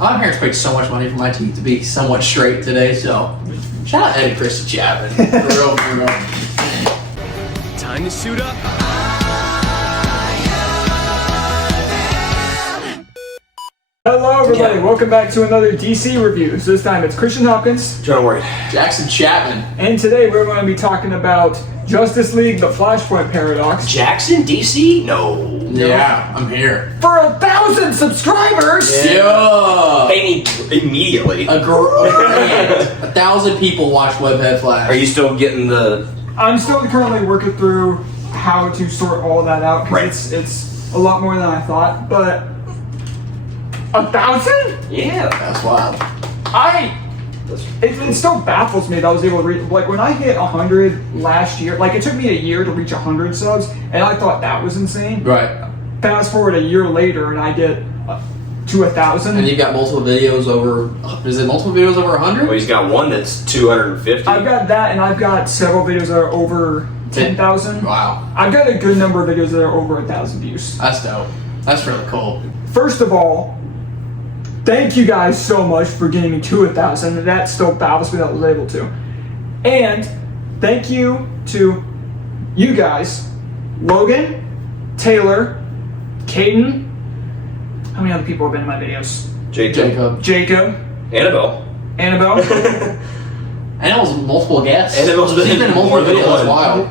My parents paid so much money for my teeth to be somewhat straight today, so shout out Eddie Chris Chapman. For real, for real. Time to suit up. Hello everybody, welcome back to another DC review. So this time it's Christian Hopkins, Jonah, Jackson Chapman. and today we're going to be talking about Justice League, the Flashpoint Paradox. Jackson, DC? No. Yeah, I'm here. For 1,000 subscribers! Yeah. Pay me immediately. A grand. 1,000 people watch Webhead Flash. Are you still getting the... I'm still currently working through how to sort all that out, because it's a lot more than I thought, but 1,000? Yeah. That's wild. It still baffles me that I was able to read. Like, when I hit 100 last year, like, it took me a year to reach 100 subs, and I thought that was insane. Right. Fast forward a year later, and I get to 1,000. And you've got multiple videos over, is it multiple videos over 100? Well, he's got one that's 250. I've got that, and I've got several videos that are over 10,000. Wow. I've got a good number of videos that are over 1,000 views. That's dope. That's really cool. First of all, thank you guys so much for getting me to 1,000, and that still baffles me that I was able to. And thank you to you guys, Logan, Taylor, Caden. How many other people have been in my videos? Jacob. Annabelle. Annabelle. Annabelle's multiple guests. Annabelle's She's been in multiple more than videos. one.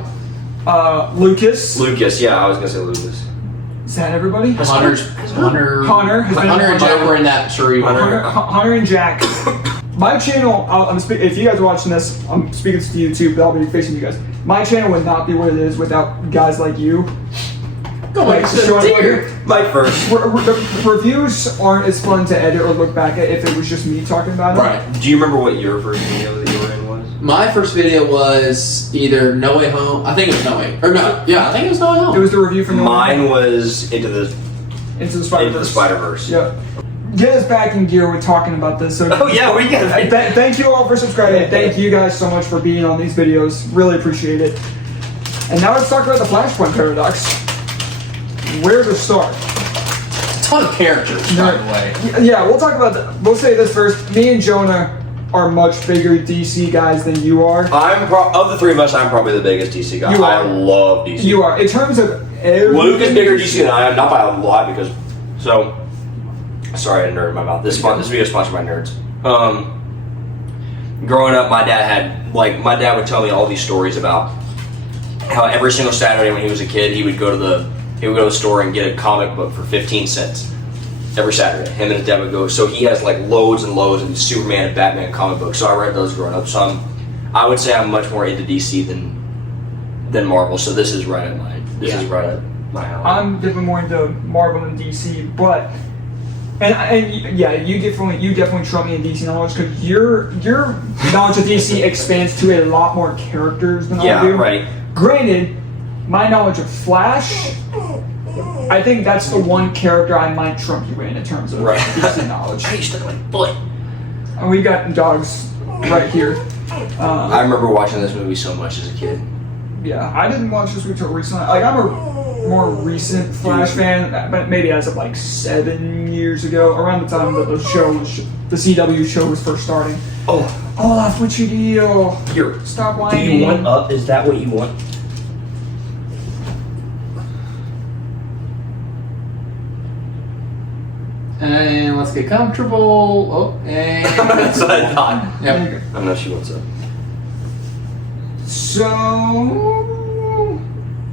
Wow. Lucas. Lucas, yeah, I was going to say Lucas. Is that everybody? Hunter has been and Jack were in that Shuri. Hunter and Jack. My channel, if you guys are watching this, I'm speaking to you too, but I'll be facing you guys. My channel would not be what it is without guys like you. My first. Reviews aren't as fun to edit or look back at if it was just me talking about it. Right. Do you remember what your first video that you were in was? My first video was either No Way Home. I think it was No Way. Or no. Yeah, I think it was No Way Home. It was the review for No Way Mine Home. was Into the Spider-Verse. Yep. Get us back in gear with talking about this. So Oh yeah, we got it. thank you all for subscribing. Thank you guys so much for being on these videos. Really appreciate it. And now let's talk about the Flashpoint Paradox. Where to start? A ton of characters, by the way. Yeah, we'll talk about that. We'll say this first. Me and Jonah are much bigger DC guys than you are. Of the three of us, I'm probably the biggest DC guy. You are. I love DC. You are. In terms of Luke is bigger DC than I am, not by a lot because. So, sorry, I nerd in my mouth. This video is sponsored by nerds. Growing up, my dad would tell me all these stories about how every single Saturday when he was a kid, he would go to the store and get a comic book for 15 cents. Every Saturday, him and his dad would go. So he has like loads and loads of Superman and Batman comic books. So I read those growing up. So I would say I'm much more into DC than Marvel. So this is right at my alley. I'm definitely more into Marvel than DC, but you definitely trump me in DC knowledge because your knowledge of DC expands to a lot more characters than I do. Yeah, right. Granted, my knowledge of Flash, I think that's the one character I might trump you in terms of DC knowledge. Hey, you stuck my foot. And we got dogs right here. I remember watching this movie so much as a kid. Yeah, I didn't watch this until recently. Like, I'm a more recent Flash fan, but maybe as of like 7 years ago, around the time that the CW show was first starting. Oh, Olaf, what's your deal? here. Stop Do whining. you want up? Is that what you want? And let's get comfortable. Oh, and That's what I thought. Yep. I know she wants up. So,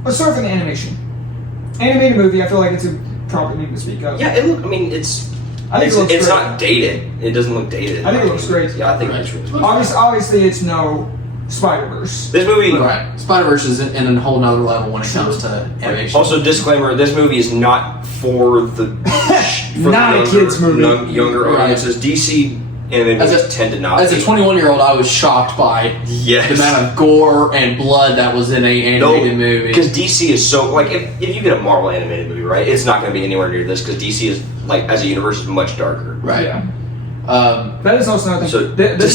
let's start with an animation. Animated movie, I feel like it's a proper name to speak of. Yeah, I think it looks it's great. not dated. It doesn't look dated. I think it looks great. Yeah, I think it looks really good. Obviously, it's no Spider-Verse. This movie. Right. Spider-Verse is in a whole nother level when it comes to animation. Also, disclaimer: this movie is not for the Not a kids movie. Younger audiences. DC animated movies tend to not. As a 21-year-old, I was shocked by the amount of gore and blood that was in an animated movie. Because DC is so like if you get a Marvel animated movie, right, it's not going to be anywhere near this because DC is like as a universe is much darker. Right. Yeah. That is also another thing. So this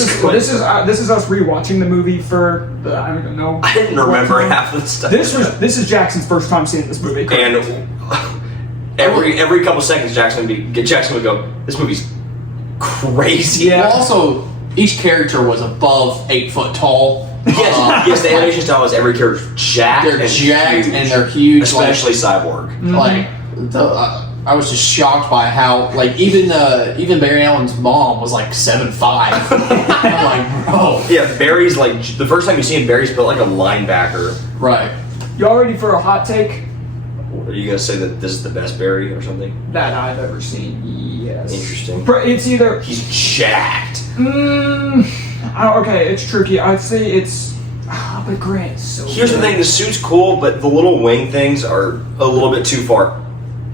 is us rewatching the movie for I don't even know. I didn't remember half the stuff. This is Jackson's first time seeing this movie. And every couple seconds, Jackson would go, "This movie's crazy. Yeah. Well, also, each character was above 8 foot tall. Yes, the animation style is every character's jacked. They're jacked and they're huge. Especially Cyborg. Like I was just shocked by how even Barry Allen's mom was like 7'5". I'm like, bro. Yeah, Barry's like the first time you see him, Barry's built like a linebacker. Right. Y'all ready for a hot take? Are you gonna say that this is the best Barry or something? That I've ever seen. Yes. Interesting. It's either. He's jacked. Okay, it's tricky. I'd say it's. But Grant's so. Here's good. the thing: the suit's cool, but the little wing things are a little bit too far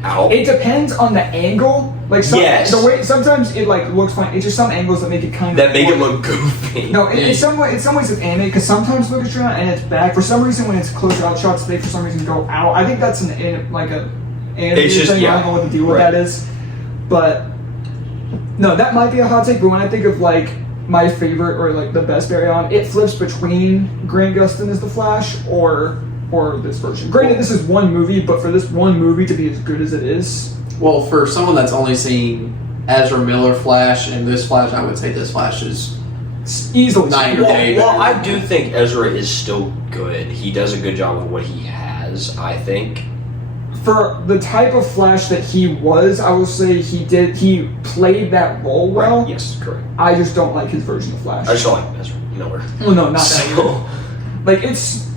out. It depends on the angle. Like Yes. the way sometimes it like looks fine. It's just some angles that make it kind of That make it look goofy. No, in some ways it's animated because sometimes look at you and it's back. For some reason, when it's closer out shots, they for some reason go out. I think that's an animated thing. I don't know what the deal with that is, but no, that might be a hot take. But when I think of like my favorite or like the best Barry Allen, it flips between Grant Gustin as the Flash or this version. Granted, this is one movie, but for this one movie to be as good as it is. Well, for someone that's only seen Ezra Miller Flash and this Flash, I would say this Flash is Easily night or day. Well, I do think Ezra is still good. He does a good job of what he has, I think. For the type of Flash that he was, I will say he played that role well. Right. Yes, correct. I just don't like his version of Flash. I just don't like Ezra Miller. Well, no, not that. So, Like it's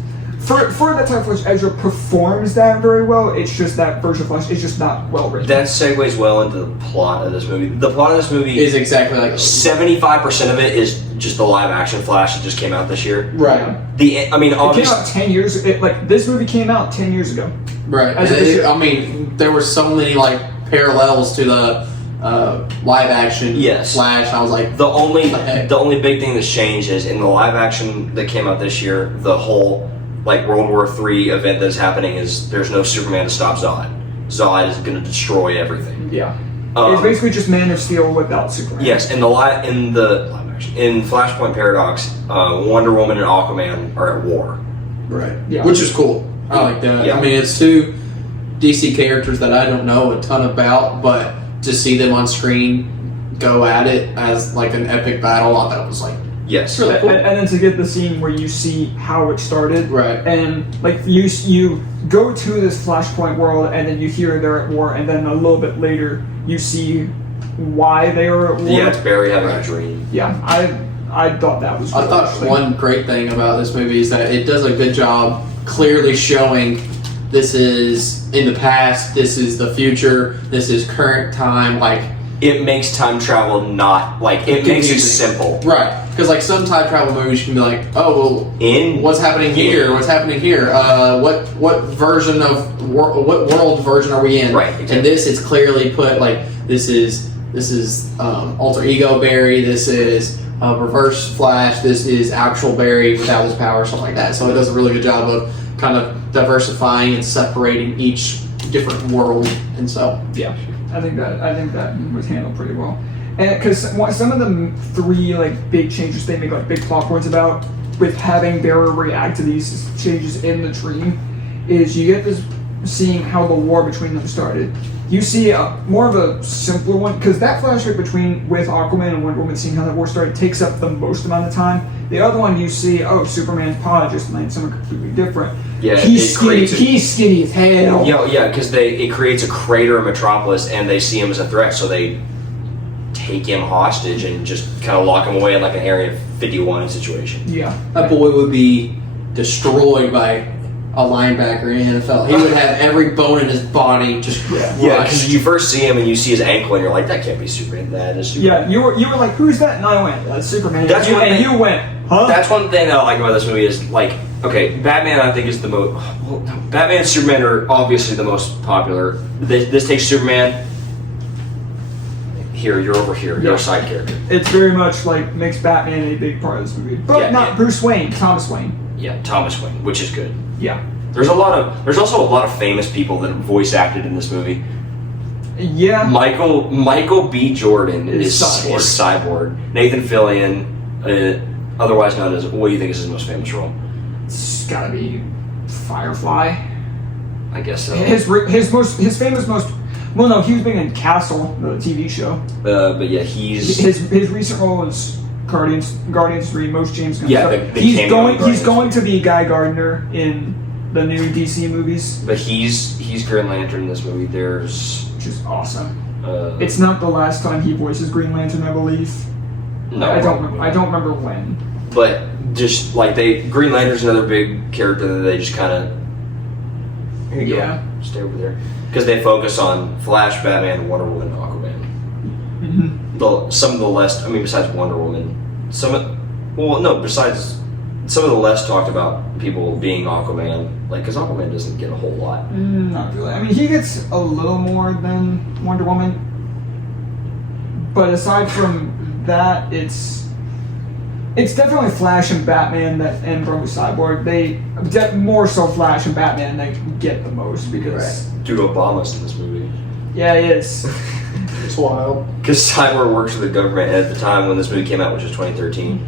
for that type of Flash, Ezra performs that very well. It's just that version of Flash is just not well written. that segues well into the plot of this movie. The plot of this movie is exactly like 75% of it is just the live action Flash that just came out this year. right. It came Obviously, out 10 years. Like this movie came out 10 years ago. Right. As it- I mean, there were so many like parallels to the live action Yes. Flash. I was like, the only heck? big thing that's changed is in the live action that came out this year, the whole like World War III event that's happening is there's no Superman to stop Zod. Zod is going to destroy everything. Yeah. It's basically just Man of Steel without Superman. Yes, in Flashpoint Paradox, Wonder Woman and Aquaman are at war. right. Yeah. Which is cool. I like that. Yeah. I mean, it's two DC characters that I don't know a ton about, but to see them on screen go at it as like an epic battle, I thought it was like Yes. really cool. And then to get the scene where you see how it started, Right. And like you go to this Flashpoint world, and then you hear they're at war, and then a little bit later you see why they are at war. Yeah, it's Barry having a dream. Yeah, I thought that was. I really thought interesting. one great thing about this movie is that it does a good job clearly showing this is in the past, this is the future, this is current time. Like It makes time travel not like it makes it simple. right, because like some time travel movies can be like, oh well, what's happening here? What's happening here? What version of what world version are we in? Right, exactly. And this is clearly put like this is alter ego Barry. This is reverse Flash. This is actual Barry without his power, something like that. So it does a really good job of kind of diversifying and separating each different world. And so Yeah, I think that was handled pretty well. And because some of the three like big changes they make like big plot points about with having Barry react to these changes in the dream is you get this seeing how the war between them started. You see more of a simpler one because that flashback with Aquaman and Wonder Woman seeing how that war started takes up the most amount of time. The other one you see, Superman's pod just made someone completely different. Yeah, he's it skinny. creates a- He's skinny as hell. Yeah, because it creates a crater in Metropolis, and they see him as a threat, so they take him hostage and just kind of lock him away in like an Area 51 situation. Yeah. that boy would be destroyed by a linebacker in the NFL. He would have every bone in his body just Yeah, crushed. because you first see him and you see his ankle, and you're like, that can't be Superman. That is Superman. Yeah, you were like, who's that? And I went, that's Superman. That's and one thing- you went, huh? That's one thing that I like about this movie is like, okay, Batman I think is the most. Well, Batman and Superman are obviously the most popular. This takes Superman. Here, you're over here. You're a side character. It's very much like makes Batman a big part of this movie, but Yeah, not yeah. Bruce Wayne, Thomas Wayne. Yeah, Thomas Wayne, which is good. Yeah, There's also a lot of famous people that voice acted in this movie. yeah. Michael B. Jordan is Cyborg. Nathan Fillion, otherwise known as, what do you think is his most famous role? It's gotta be Firefly. I guess so. His famous most Well, no, he was big in Castle, the TV show. But yeah, he's His recent role is Guardians 3, most James Gunn Yeah, stuff. the He's cameo in going Guardians. to be Guy Gardner in the new DC movies, but he's Green Lantern in this movie. There's which is awesome. it's It's not the last time he voices Green Lantern, I believe. no, I don't remember when. But just like Green Lantern's another big character that they just kind of here you Yeah. go, stay over there because they focus on Flash, Batman, Wonder Woman, Aquaman. Some of the less, I mean, besides Wonder Woman, besides some of the less talked about people being Aquaman, like because Aquaman doesn't get a whole lot. Not really. I mean, he gets a little more than Wonder Woman, but aside from that, it's definitely Flash and Batman and probably Cyborg. More so Flash and Batman that get the most because Dude, Obama's in this movie. yeah, he is. It's wild. Because Cyborg works for the government, and at the time when this movie came out, which was 2013,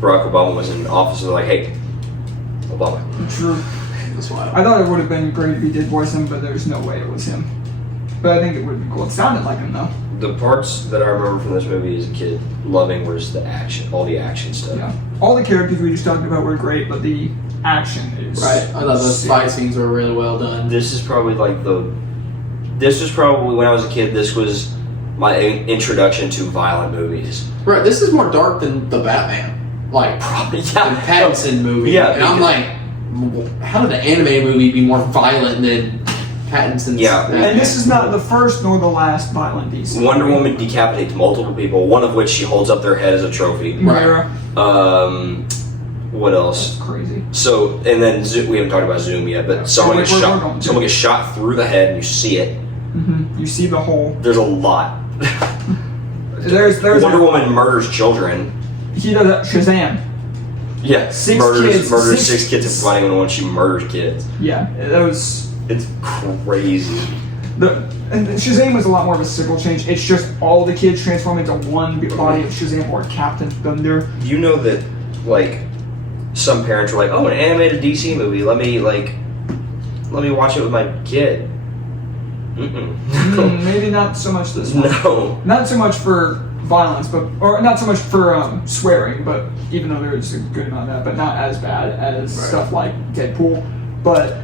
Barack Obama was in office. They're like, "Hey, Obama." True. It's wild. I thought it would have been great if he did voice him, but there's no way it was him. But I think it would be cool. It sounded like him though. The parts that I remember from this movie as a kid loving was the action, all the action stuff. Yeah. All the characters we just talked about were great, but the action is Right. I thought those fight scenes were really well done. This is probably this was probably when I was a kid. This was my introduction to violent movies. Right. This is more dark than the Batman. Like, Probably, the Pattinson movie. Yeah, And I'm like, how did an anime movie be more violent than Pattinson's? Yeah. Batman? And this is not the first nor the last violent DC. Wonder Woman decapitates multiple people, one of which she holds up their head as a trophy. Mara. What else? That's crazy. So, and then we haven't talked about Zoom yet, but someone gets we're shot. going to. Someone gets shot through the head, and you see it. You see the whole. There's a lot. There's Wonder Woman murders children. He does that. Shazam. Yeah, Six murders kids. six kids in fighting when she murders kids. Yeah, that was. It's crazy. And Shazam was a lot more of a simple change. It's just all the kids transform into one body of Shazam or Captain Thunder. You know that, like, some parents were like, "Oh, an animated DC movie. Let me watch it with my kid." Maybe not so much this one. No. Not so much for violence, or not so much for swearing, but even though there's a good amount of that, but not as bad as stuff like Deadpool. But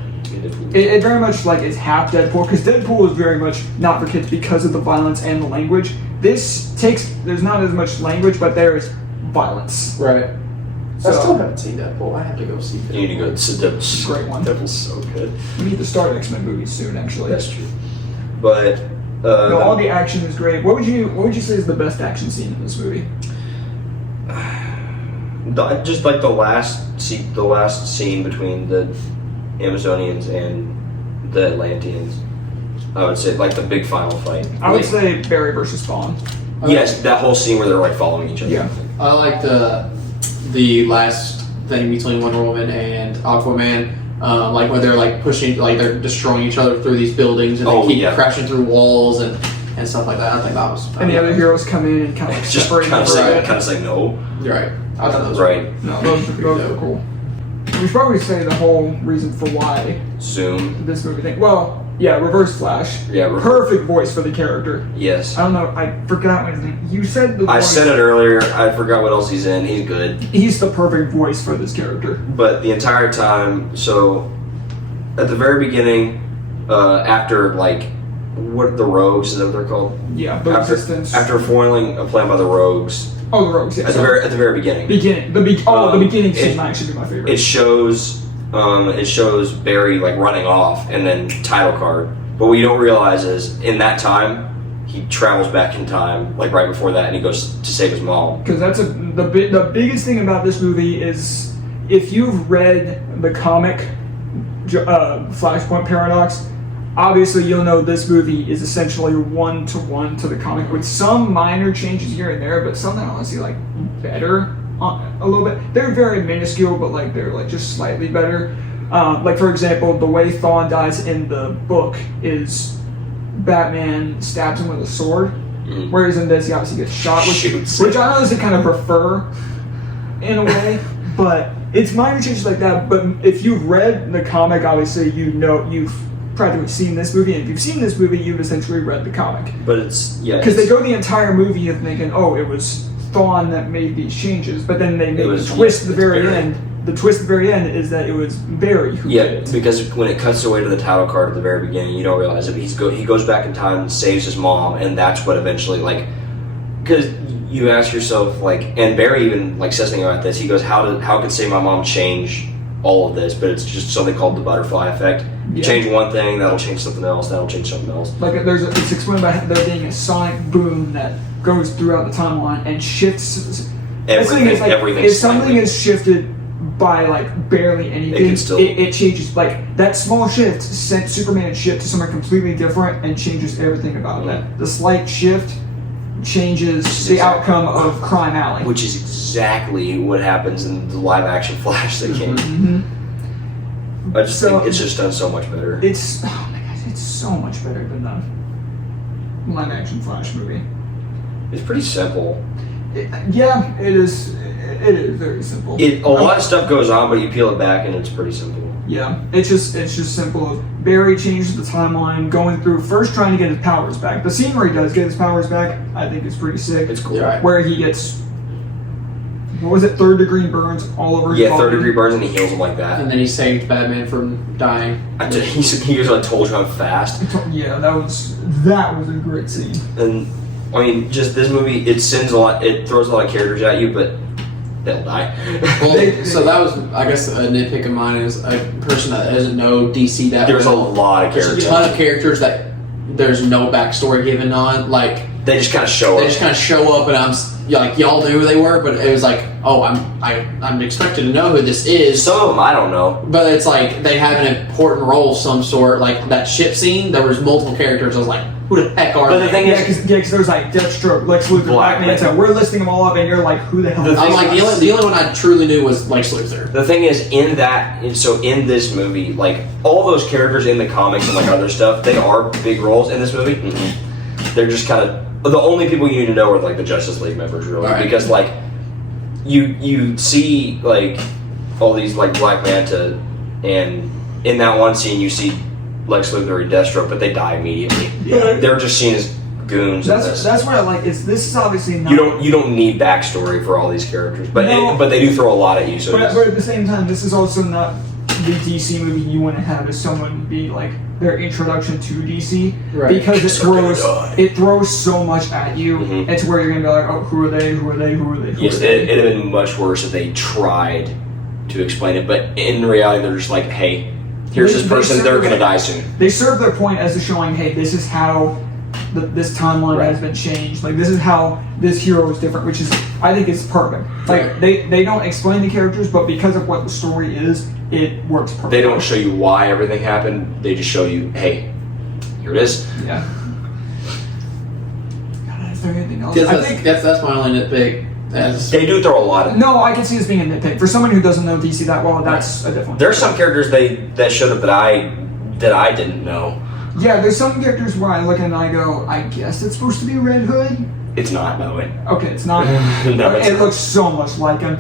it very much like it's half Deadpool, because Deadpool is very much not for kids because of the violence and the language. There's not as much language, but there is violence. Right. So, I still haven't seen Deadpool. I have to go see Deadpool. You need to go. It's a great one. Devil's so good. We need to start X-Men movies soon, actually. That's true. But No, all the action is great. What would you say is the best action scene in this movie? just like the last scene between the Amazonians and the Atlanteans. I would say like the big final fight. I would say Barry versus Spawn. Yes, that whole scene where they're like following each other. Yeah. I like the last thing between Wonder Woman and Aquaman. Like when they're like pushing, like they're destroying each other through these buildings, and they keep crashing through walls and stuff like that. I think that was. And the other heroes come in and kind of Just separate kind of them. say no. You're right. I thought that was Right. No, those are cool. We should probably say the whole reason for why Zoom. this movie thing. Well, yeah, Reverse Flash. Yeah, Perfect voice for the character. Yes. I don't know. I forgot what his name. You said the. I voice. said it earlier. I forgot what else he's in. He's good. He's the perfect voice for this character. But the entire time, so at the very beginning, after like what the Rogues, is that what they're called? Yeah, the Resistance. After foiling a plan by the Rogues. Oh, the Rogues. Yeah. At the very beginning. The beginning scene might actually be my favorite. It shows Barry like running off and then title card. But what you don't realize is in that time he travels back in time, like right before that, and he goes to save his mom. Because that's the biggest thing about this movie is if you've read the comic Flashpoint Paradox, obviously you'll know this movie is essentially one-to-one to the comic with some minor changes here and there, but something honestly like better a little bit. They're very minuscule, but like they're like just slightly better. Like for example, the way Thawne dies in the book is Batman stabs him with a sword, whereas in this he obviously gets shot, which I honestly kind of prefer in a way, but it's minor changes like that. But if you've read the comic, obviously you've practically seen this movie, and if you've seen this movie, you've essentially read the comic. But it's Because they go the entire movie of thinking, oh, it was Thawne that made these changes, but then they make the twist at the very end. The twist at the very end is that it was Barry who did it. Because when it cuts away to the title card at the very beginning, you don't realize it. He goes back in time and saves his mom, and that's what eventually, like, because you ask yourself, like, and Barry even, like, says something about this. He goes, how could Save My Mom change all of this? But it's just something called the butterfly effect. You change one thing, that'll change something else, that'll change something else. Like, it's explained about there being a sonic boom that goes throughout the timeline and shifts. Everything if something is shifted by like barely anything, it changes. Like that small shift sent Superman's ship to somewhere completely different and changes everything about that. The slight shift changes the outcome of Crime Alley, which is exactly what happens in the live action Flash that came. I just think it's just done so much better. It's so much better than the live action Flash movie. It's pretty simple. It is. It is very simple. A lot of stuff goes on, but you peel it back and it's pretty simple. Yeah, it's just simple. Barry changes the timeline, going through first trying to get his powers back. The scene where he does get his powers back, I think is pretty sick. It's cool. Yeah. Where he gets, what was it, third-degree burns all over his body. Third-degree burns, and he heals him like that. And then he saved Batman from dying. He goes, I told you I'm fast. Yeah, that was a great scene. And I mean, just this movie, it throws a lot of characters at you, but they'll die. Well, so that was, I guess, a nitpick of mine is a person that doesn't know DC that There's a lot of characters. There's a ton of characters that there's no backstory given on. Like they just kind of show up. They just kind of show up, and I'm like, y'all knew who they were, but it was like, oh, I'm expected to know who this is. Some of them I don't know, but it's like they have an important role of some sort. Like that ship scene, there was multiple characters. I was like, who the heck are they? The thing is, because there's like Deathstroke, Lex Luthor, Black Manta. We're listing them all up, and you're like, who the hell? I'm like, the only one I truly knew was Lex Luthor. The thing is, in this movie, like all those characters in the comics and like other stuff, they are big roles in this movie. Mm-hmm. They're just kind of the only people you need to know are like the Justice League members, really, right. Because like you see like all these like Black Manta, and in that one scene you see Lex Luthor and Deathstroke, but they die immediately. Yeah. They're just seen as goons. That's what I like. This is obviously not. You don't need backstory for all these characters, but but they do throw a lot at you. So but at the same time, this is also not the DC movie you want to have as someone be like their introduction to DC, right. Because it throws so much at you, mm-hmm. It's where you're gonna be like, oh, who are they? Who are they? Who are they? Yes, it'd have been much worse if they tried to explain it, but in reality, they're just like, hey. Here's this person, they're going to die soon. They serve their point as to showing, hey, this is how this timeline has been changed. Like, this is how this hero is different, which is, I think it's perfect. Like, they don't explain the characters, but because of what the story is, it works perfectly. They don't show you why everything happened. They just show you, hey, here it is. Yeah. God, is there anything else? I think that's my only nitpick. They do throw a lot of. No, I can see this being a nitpick. For someone who doesn't know DC that well, that's a different. There's some characters that showed up that I didn't know. Yeah, there's some characters where I look at and I go, I guess it's supposed to be Red Hood. It's not, no. Okay, it's not. No, it looks so much like him.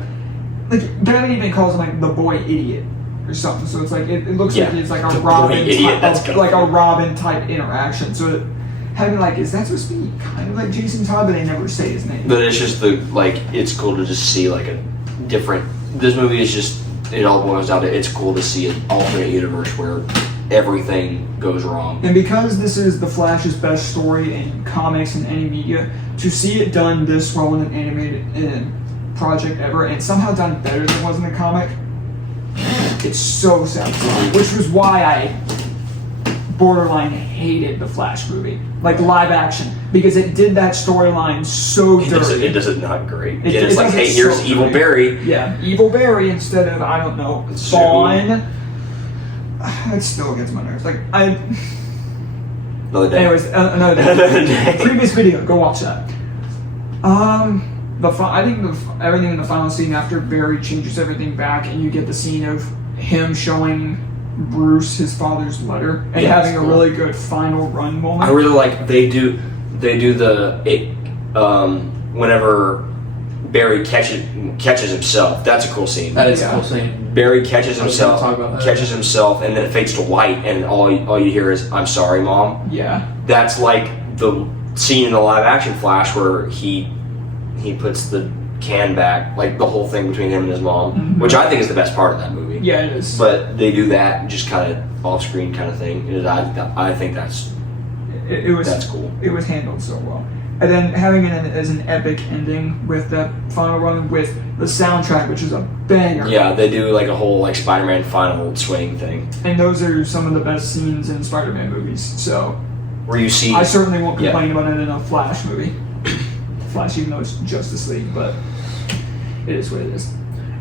Like Batman even calls him like the boy idiot or something. So it's like it looks like it's like a Robin type interaction. So. Having like, is that supposed to be kind of like Jason Todd, but they never say his name. But it's just it's cool to just see like a different. This movie is just, it all boils down to it's cool to see an alternate universe where everything goes wrong. And because this is the Flash's best story in comics and any media, to see it done this well in an animated project ever, and somehow done better than it was in the comic, it's so satisfying. Which was why I borderline hated the Flash movie, like live action, because it did that storyline so dirty. It does it not great. It's like, hey, here's so Evil Barry. Yeah, Evil Barry instead of, I don't know, Thawne. It still gets my nerves. Like another day. Anyways, another day. Previous video, go watch that. I think everything in the final scene after Barry changes everything back, and you get the scene of him showing Bruce his father's letter and having a really good final run moment. I really like they do whenever Barry catches himself. That's a cool scene. That is a cool scene. Barry catches I was gonna himself, talk about that. and then it fades to white, and all you hear is "I'm sorry, Mom." Yeah. That's like the scene in the live action Flash where he puts the can back, like the whole thing between him and his mom, which I think is the best part of that movie. Yeah, it is. But they do that just kind of off screen kind of thing. And I think that's cool. It was handled so well. And then having it as an epic ending with that final run with the soundtrack, which is a banger. Yeah, they do like a whole like Spider-Man final swing thing. And those are some of the best scenes in Spider-Man movies. So where you see, I certainly won't complain about it in a Flash movie. Flash, even though it's Justice League, but it is what it is.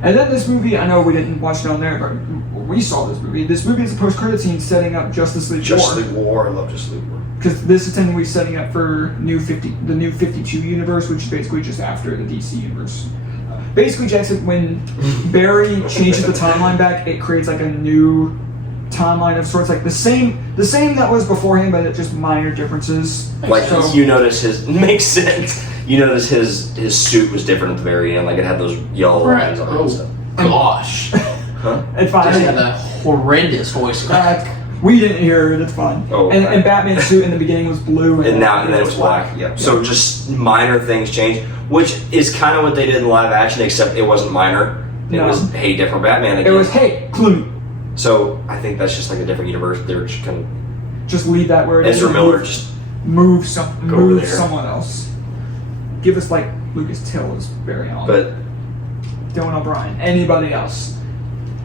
And then this movie, I know we didn't watch it on there, but we saw this movie. This movie is a post-credit scene setting up Justice League War. I love Justice League War. Because this is technically setting up for the new 52 universe, which is basically just after the DC universe. Basically, Jackson, when Barry changes the timeline back, it creates like a new timeline of sorts, like the same that was beforehand, but it just minor differences. like you notice his makes sense. You notice his suit was different at the very end, like it had those yellow lines on it and stuff. Gosh. Huh? It's fine. Just had that horrendous voice crack. We didn't hear it. It's fine. Oh, and, okay. and Batman's suit in the beginning was blue, And then it was black. Yep. So just minor things changed, which is kind of what they did in live action, except it wasn't minor. It No. was hey, different Batman It again. was, hey, Clooney. So I think that's just like a different universe. They're just kind Just leave that where of it is. Ezra Miller just move Go over there. someone else. Give us like Lucas Till as Barry Allen. but Dylan O'Brien. Anybody else?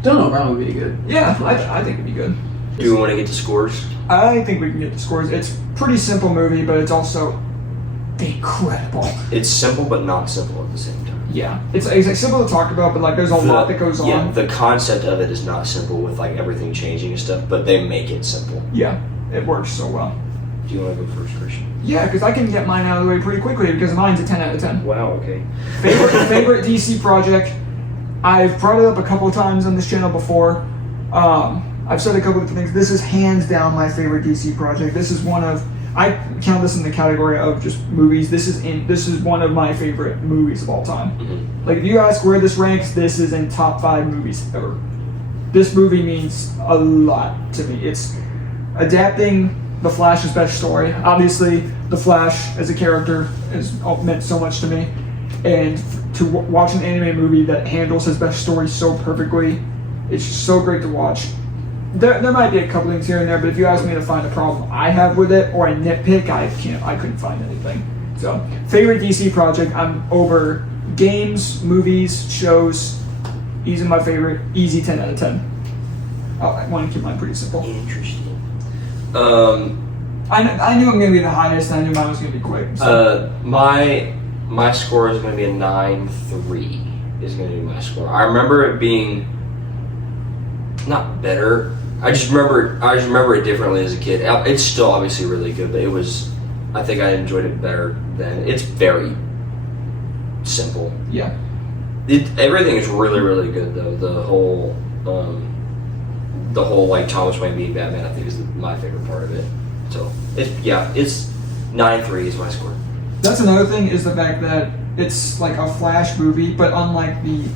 Don't know, Brown would be good. Yeah, I think it'd be good. do we want to get to scores? I think we can get the scores. It's a pretty simple movie, but it's also incredible. It's simple but not simple at the same time. Yeah, it's like simple to talk about, but like there's a lot that goes on. Yeah, the concept of it is not simple with like everything changing and stuff, but they make it simple. Yeah, it works so well. Do you want to go first, Christian? Yeah, because I can get mine out of the way pretty quickly because mine's a 10 out of 10. Wow. Okay. Favorite DC project. I've brought it up a couple of times on this channel before. I've said a couple of things. This is hands down my favorite DC project. This is one of, I count this in the category of just movies. This is one of my favorite movies of all time. Mm-hmm. Like if you ask where this ranks, this is in top 5 movies ever. This movie means a lot to me. It's adapting the Flash's best story. Obviously, the Flash as a character has meant so much to me, and to watch an anime movie that handles his best story so perfectly, it's just so great to watch. There might be a couple things here and there, but if you ask me to find a problem I have with it or a nitpick, I couldn't find anything. So, favorite DC project, I'm over games, movies, shows. Easy my favorite, easy 10 out of 10. I want to keep mine pretty simple. Interesting. I knew I'm going to be the highest, and I knew mine was going to be quick. So. My score is going to be a 9.3. Is going to be my score. I remember it being not better. I just remember it differently as a kid. It's still obviously really good, but I think I enjoyed it better then. It's very simple. Yeah. Everything is really, really good though. The whole like Thomas Wayne being Batman, I think is my favorite part of it. So it's 9.3 is my score. That's another thing, is the fact that it's like a Flash movie, but unlike the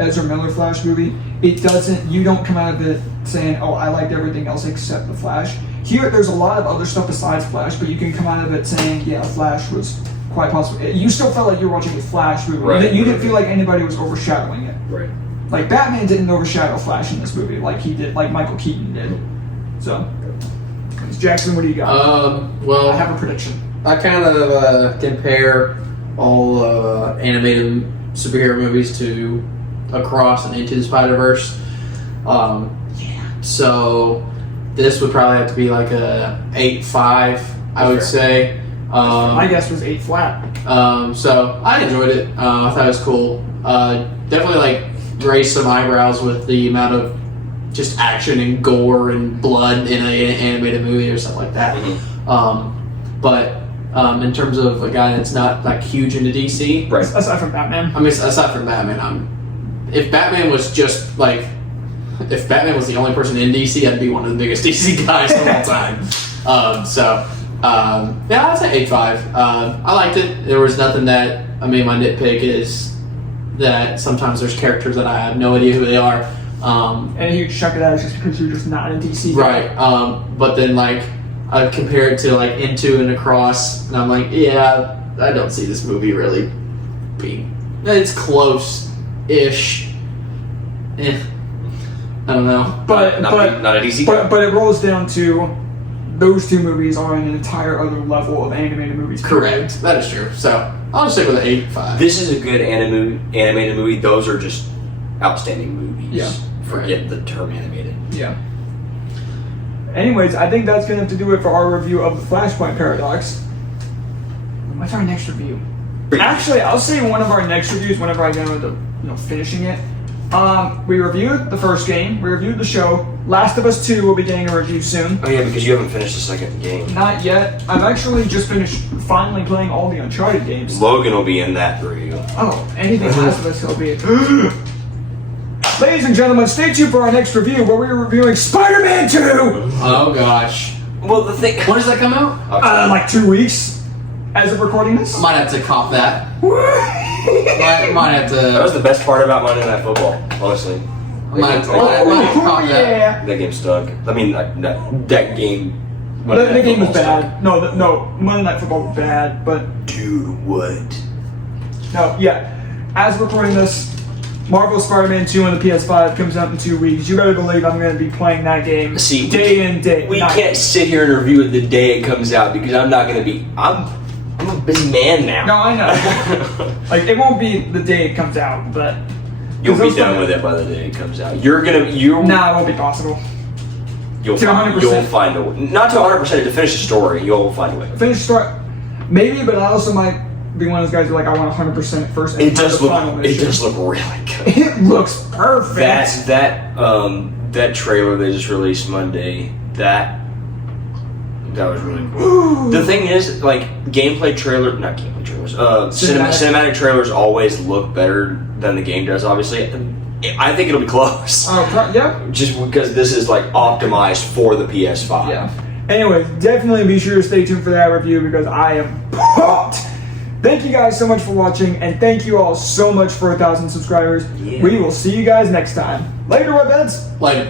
Ezra Miller Flash movie, you don't come out of it saying, oh, I liked everything else except the Flash. Here, there's a lot of other stuff besides Flash, but you can come out of it saying, yeah, Flash was quite possible. You still felt like you were watching a Flash movie. Right, you didn't feel like anybody was overshadowing it. Right. Like, Batman didn't overshadow Flash in this movie like he did, like Michael Keaton did. So, Jackson, what do you got? Well, I have a prediction. I kind of compare all animated superhero movies to Across and Into the Spider-Verse. So this would probably have to be like a 8.5, I would say. My guess was 8 flat. So I enjoyed it. I thought it was cool. Definitely like raised some eyebrows with the amount of just action and gore and blood in an animated movie or something like that. But in terms of a guy that's not like huge into DC, Right. Aside from Batman. I mean, aside from Batman, if Batman was just like, if Batman was the only person in DC, I'd be one of the biggest DC guys of all time. Yeah, I'd say 8.5. I liked it. There was nothing that, my nitpick is that sometimes there's characters that I have no idea who they are. And a huge chunk of that is just because you're just not a DC guy. Right. But then like I compare it to like Into and Across, and I'm like, yeah, I don't see this movie really being. It's close-ish. I don't know. But not a DC guy. but it rolls down to those two movies are on an entire other level of animated movies. Correct. That is true. So I'll just stick with an 8.5. This is a good animated movie. Those are just outstanding movies. Yeah. Forget the term animated. Yeah. Anyways, I think that's gonna have to do it for our review of the Flashpoint Paradox. What's our next review? Actually, I'll say one of our next reviews whenever I get into finishing it. We reviewed the first game. We reviewed the show. Last of Us 2 will be getting a review soon. Oh yeah, because you haven't finished the second game. Not yet. I've actually just finished finally playing all the Uncharted games. Logan will be in that review. Oh, anything Last of Us will be. Ladies and gentlemen, stay tuned for our next review where we're reviewing Spider-Man 2! Oh gosh. Well, the thing. When does that come out? Like 2 weeks as of recording this. Might have to cop that. might have to. That was the best part about Monday Night Football, honestly. Might have to cop that. Yeah. That game stunk. I mean, that game. The game was bad. No, Monday Night Football was bad, but... Dude, what? No, yeah. As recording this, Marvel Spider-Man 2 on the PS5 comes out in 2 weeks. You better believe I'm going to be playing that game day in, day We night. can't sit here and review it the day it comes out because I'm not going to be... I'm a busy man now. No, I know. Like, it won't be the day it comes out, but... You'll be done with it by the day it comes out. Nah, it won't be possible. You'll To find 100%. a way. Not to 100% to finish the story. You'll find a way. Finish the story. Maybe, but I also might be one of those guys who I want 100% first. It does the final look. It mission. does look really good. It looks perfect. That trailer they just released Monday. That was really cool. The thing is, like not gameplay trailers. Cinematic trailers always look better than the game does. Obviously, I think it'll be close. Yeah. Just because this is like optimized for the PS5. Yeah. Anyways, definitely be sure to stay tuned for that review because I am pumped. Thank you guys so much for watching, and thank you all so much for 1,000 subscribers. Yeah. We will see you guys next time. Later, webheads. Like.